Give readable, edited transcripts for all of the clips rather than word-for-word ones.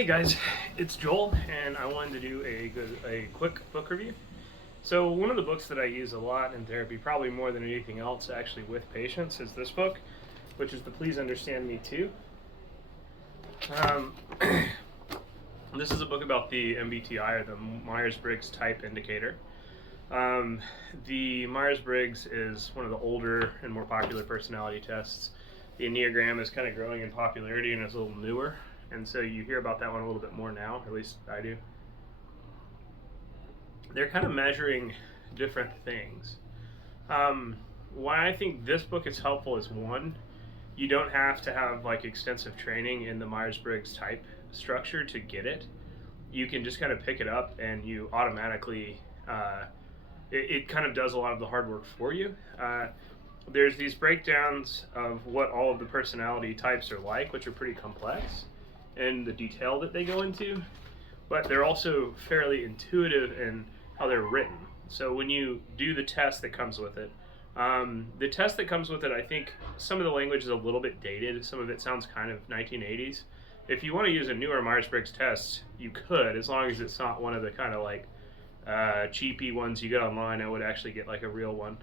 Hey guys, it's Joel, and I wanted to do a quick book review. So one of the books that I use a lot in therapy, probably more than anything else, actually with patients, is this book, which is the Please Understand Me Too. Um, this is a book about the MBTI, or the Myers-Briggs Type Indicator. The Myers-Briggs is one of the older and more popular personality tests. The enneagram is kind of growing in popularity and is a little newer, and so you hear about that one a little bit more now, at least I do. They're kind of measuring different things. Why I think this book is helpful is, one, you don't have to have like extensive training in the Myers-Briggs type structure to get it. You can just kind of pick it up and you automatically, it kind of does a lot of the hard work for you. There's these breakdowns of what all of the personality types are like, which are pretty complex, and the detail that they go into, but they're also fairly intuitive in how they're written. So when you do the test that comes with it, I think some of the language is a little bit dated. Some of it sounds kind of 1980s. If you want to use a newer Myers-Briggs test, you could, as long as it's not one of the kind of like cheapy ones you get online. I would actually get like a real one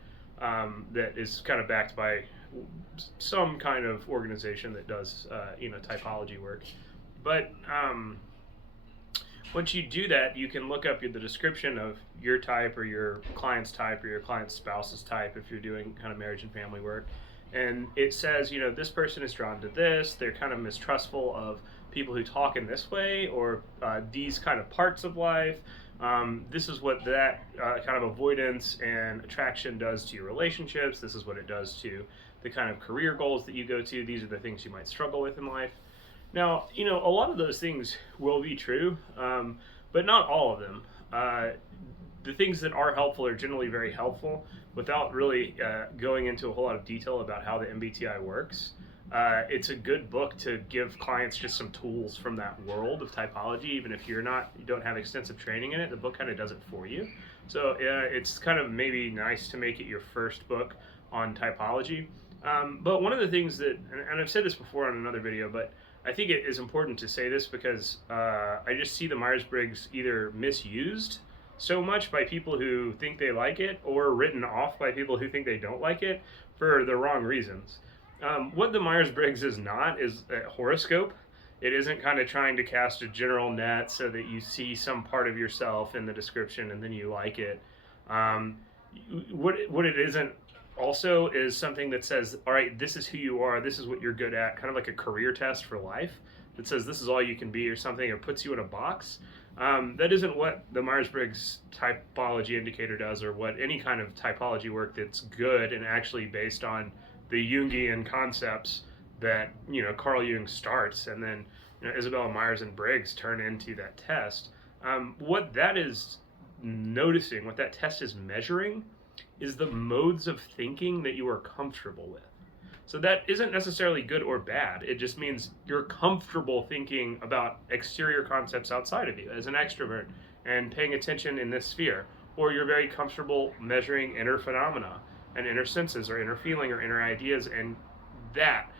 that is kind of backed by some kind of organization that does typology work. But once you do that, you can look up the description of your type or your client's type or your client's spouse's type if you're doing kind of marriage and family work. And it says, this person is drawn to this, they're kind of mistrustful of people who talk in this way, or these kind of parts of life. This is what that kind of avoidance and attraction does to your relationships. This is what it does to the kind of career goals that you go to. These are the things you might struggle with in life. Now, a lot of those things will be true, but not all of them. The things that are helpful are generally very helpful without really going into a whole lot of detail about how the MBTI works. It's a good book to give clients just some tools from that world of typology. Even if you don't have extensive training in it, the book kind of does it for you. So it's kind of maybe nice to make it your first book on typology. But one of the things that, and I've said this before on another video, but I think it is important to say this because I just see the Myers-Briggs either misused so much by people who think they like it, or written off by people who think they don't like it for the wrong reasons. What the Myers-Briggs is not is a horoscope. It isn't kind of trying to cast a general net so that you see some part of yourself in the description and then you like it. What it isn't also is something that says, all right, this is who you are, this is what you're good at, kind of like a career test for life that says this is all you can be or something, or puts you in a box. That isn't what the Myers-Briggs typology indicator does, or what any kind of typology work that's good and actually based on the Jungian concepts that Carl Jung starts, and then Isabella Myers and Briggs turn into that test. What that is noticing, what that test is measuring, is the modes of thinking that you are comfortable with. So that isn't necessarily good or bad. It just means you're comfortable thinking about exterior concepts outside of you as an extrovert and paying attention in this sphere. Or you're very comfortable measuring inner phenomena and inner senses or inner feeling or inner ideas, and that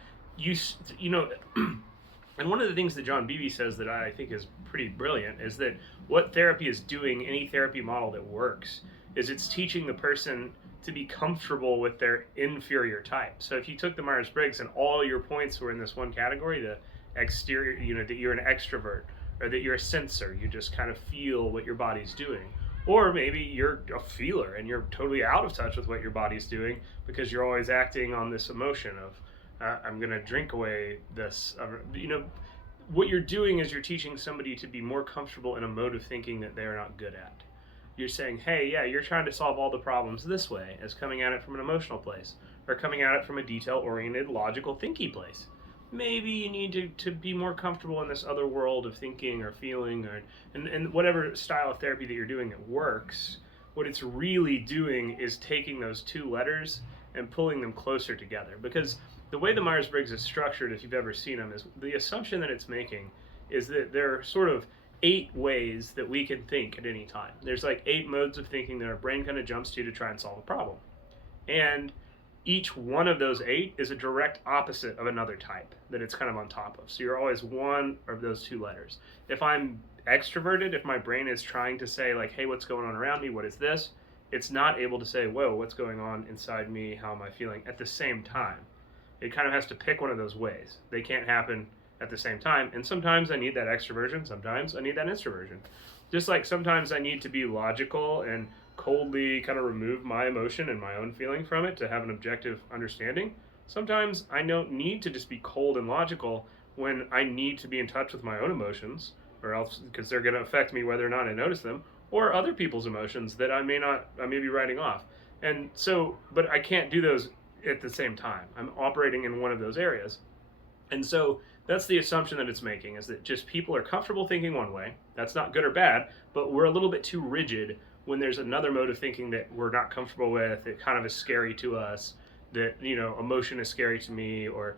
and one of the things that John Beebe says that I think is pretty brilliant is that what therapy is doing, any therapy model that works, is it's teaching the person to be comfortable with their inferior type. So if you took the Myers-Briggs and all your points were in this one category, the exterior, that you're an extrovert, or that you're a sensor, you just kind of feel what your body's doing. Or maybe you're a feeler and you're totally out of touch with what your body's doing because you're always acting on this emotion of, I'm going to drink away this. What you're doing is you're teaching somebody to be more comfortable in a mode of thinking that they're not good at. You're saying, hey, yeah, you're trying to solve all the problems this way, as coming at it from an emotional place, or coming at it from a detail-oriented, logical, thinky place. Maybe you need to be more comfortable in this other world of thinking or feeling, and whatever style of therapy that you're doing that works. What it's really doing is taking those two letters and pulling them closer together. Because the way the Myers-Briggs is structured, if you've ever seen them, is the assumption that it's making is that there are sort of 8 ways that we can think at any time. There's like 8 modes of thinking that our brain kind of jumps to try and solve a problem. And each one of those 8 is a direct opposite of another type that it's kind of on top of. So you're always one of those 2 letters. If I'm extroverted, if my brain is trying to say like, hey, what's going on around me? What is this? It's not able to say, whoa, what's going on inside me? How am I feeling at the same time? It kind of has to pick one of those ways. They can't happen at the same time. And sometimes I need that extroversion. Sometimes I need that introversion. Just like sometimes I need to be logical and coldly kind of remove my emotion and my own feeling from it to have an objective understanding. Sometimes I don't need to just be cold and logical when I need to be in touch with my own emotions, or else because they're going to affect me whether or not I notice them, or other people's emotions that I may be writing off. And so, but I can't do those at the same time. I'm operating in one of those areas. And so that's the assumption that it's making, is that just people are comfortable thinking one way. That's not good or bad, but we're a little bit too rigid when there's another mode of thinking that we're not comfortable with. It kind of is scary to us, that, emotion is scary to me, or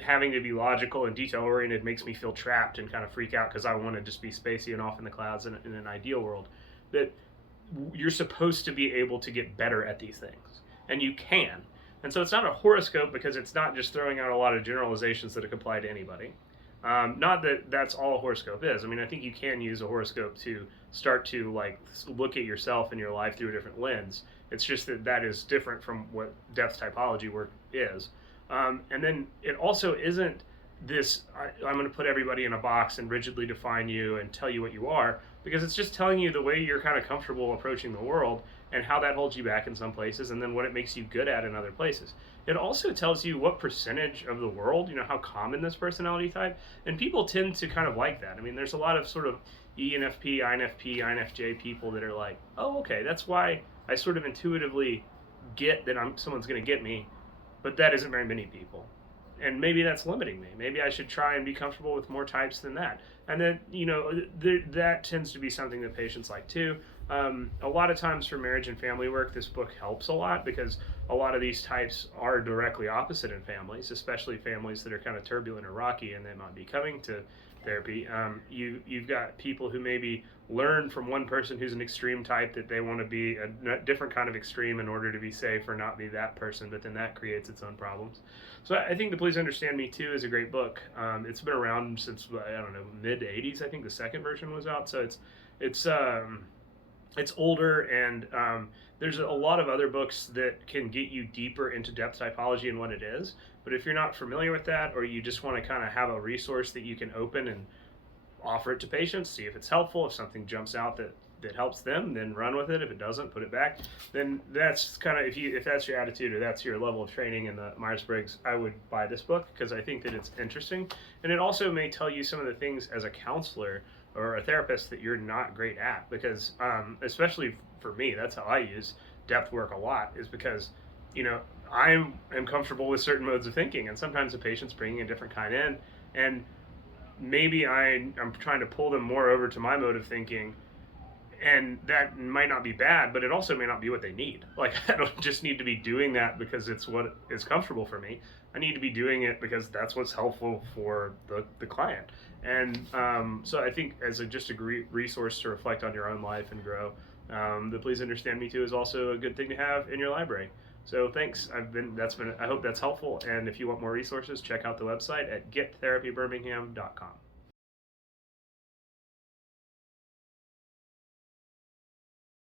having to be logical and detail oriented makes me feel trapped and kind of freak out because I want to just be spacey and off in the clouds in an ideal world. That you're supposed to be able to get better at these things, and you can. And so it's not a horoscope because it's not just throwing out a lot of generalizations that apply to anybody. Not that that's all a horoscope is. I mean, I think you can use a horoscope to start to look at yourself and your life through a different lens. It's just that is different from what depth typology work is. And then it also isn't this, I'm going to put everybody in a box and rigidly define you and tell you what you are, because it's just telling you the way you're kind of comfortable approaching the world and how that holds you back in some places, and then what it makes you good at in other places. It also tells you what percentage of the world, how common this personality type, and people tend to kind of like that. I mean, there's a lot of sort of ENFP, INFP, INFJ people that are like, oh, okay, that's why I sort of intuitively get that someone's going to get me, but that isn't very many people. And maybe that's limiting me. Maybe I should try and be comfortable with more types than that. And then, that tends to be something that patients like too. A lot of times for marriage and family work, this book helps a lot because a lot of these types are directly opposite in families, especially families that are kind of turbulent or rocky and they might be coming to therapy. You've got people who maybe learn from one person who's an extreme type that they want to be a different kind of extreme in order to be safe or not be that person, but then that creates its own problems. So I think the Please Understand Me Too is a great book. It's been around since, mid 80s. I think the second version was out. So it's older, and there's a lot of other books that can get you deeper into depth typology and what it is. But if you're not familiar with that, or you just want to kind of have a resource that you can open and offer it to patients, see if it's helpful. If something jumps out that helps them, then run with it. If it doesn't, put it back. Then that's kind of, if that's your attitude or that's your level of training in the Myers-Briggs, I would buy this book because I think that it's interesting. And it also may tell you some of the things as a counselor or a therapist that you're not great at, because especially for me, that's how I use depth work a lot, is because I am comfortable with certain modes of thinking, and sometimes the patient's bringing a different kind in, and maybe I'm trying to pull them more over to my mode of thinking, and that might not be bad, but it also may not be what they need. Like, I don't just need to be doing that because it's what is comfortable for me. I need to be doing it because that's what's helpful for the client. And so I think as just a great resource to reflect on your own life and grow, the Please Understand Me Too is also a good thing to have in your library. So thanks. I hope that's helpful. And if you want more resources, check out the website at gettherapybirmingham.com.